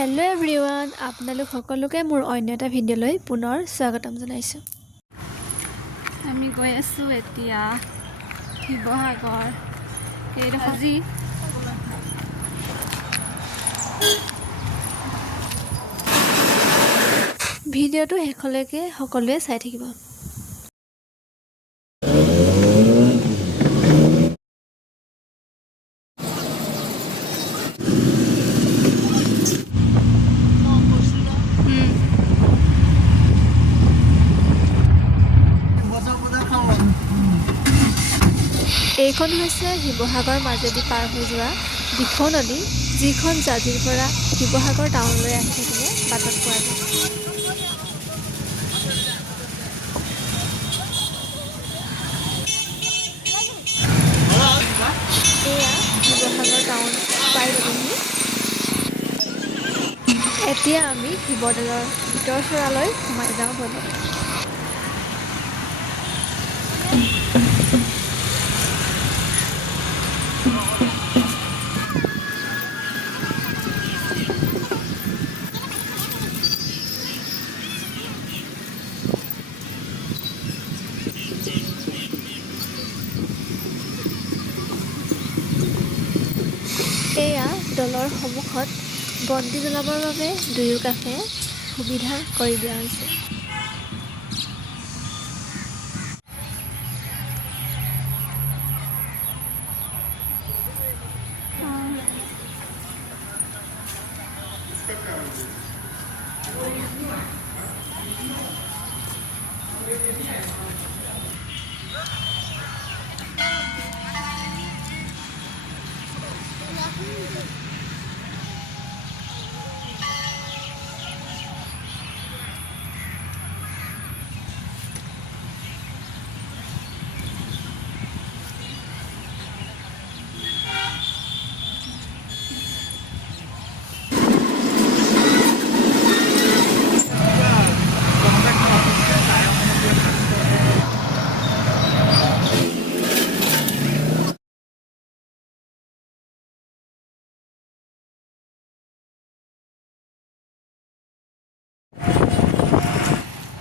Hello' everyone, আপোনালোক সকলোকে মোৰ অন্য এটা ভিডিঅ'লৈ পুনৰ স্বাগতম জনাইছোঁ। আমি গৈ আছোঁ এতিয়া শিৱসাগৰ। আজি ভিডিঅ'টো শেষলৈকে সকলোৱে চাই থাকিব। এইখন হৈছে শিৱসাগৰ মাজেদি পাৰ হৈ যোৱা দিখৌ নদী, যিখন জাঁজিৰ পৰা শিৱসাগৰ টাউনলৈ আহি থাকিলে বাটত পোৱা যায়। এয়া শিৱসাগৰ টাউন পাই গ'লোহি। এতিয়া আমি শিৱদৌলৰ ভিতৰচৰালৈ সোমাই যাওঁ ব'লক। এয়া দলৰ সন্মুখত বন্তি জ্বলাবৰ বাবে দুয়ো কাষে সুবিধা কৰি দিয়া হৈছে।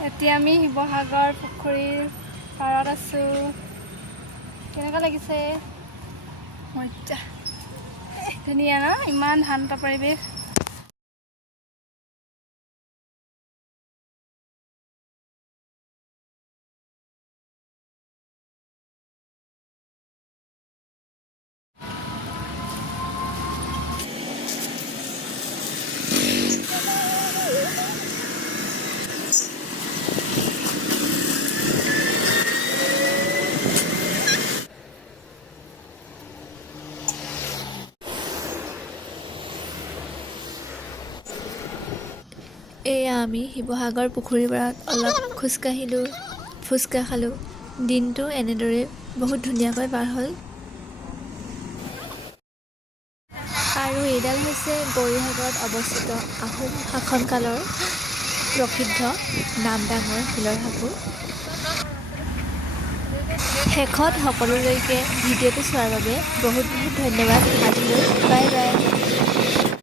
এতিয়া আমি শিৱসাগৰ পুখুৰীৰ পাৰত আছোঁ। কেনেকুৱা লাগিছে? মজা, ধুনীয়া ন? ইমান শান্ত পৰিৱেশ। এয়া আমি শিৱসাগৰ পুখুৰীৰ পাৰত অলপ খোজকাঢ়িলোঁ, ফুচকা খালোঁ। দিনটো এনেদৰে বহুত ধুনীয়াকৈ পাৰ হ'ল। আৰু এইডাল হৈছে গৌৰীসাগৰত অৱস্থিত আহোম শাসনকালৰ প্ৰসিদ্ধ নামদাঙৰ শিলৰ সাঁকো। শেষত সকলোলৈকে ভিডিঅ'টো চোৱাৰ বাবে বহুত বহুত ধন্যবাদ। আজিলৈ বাই বাই।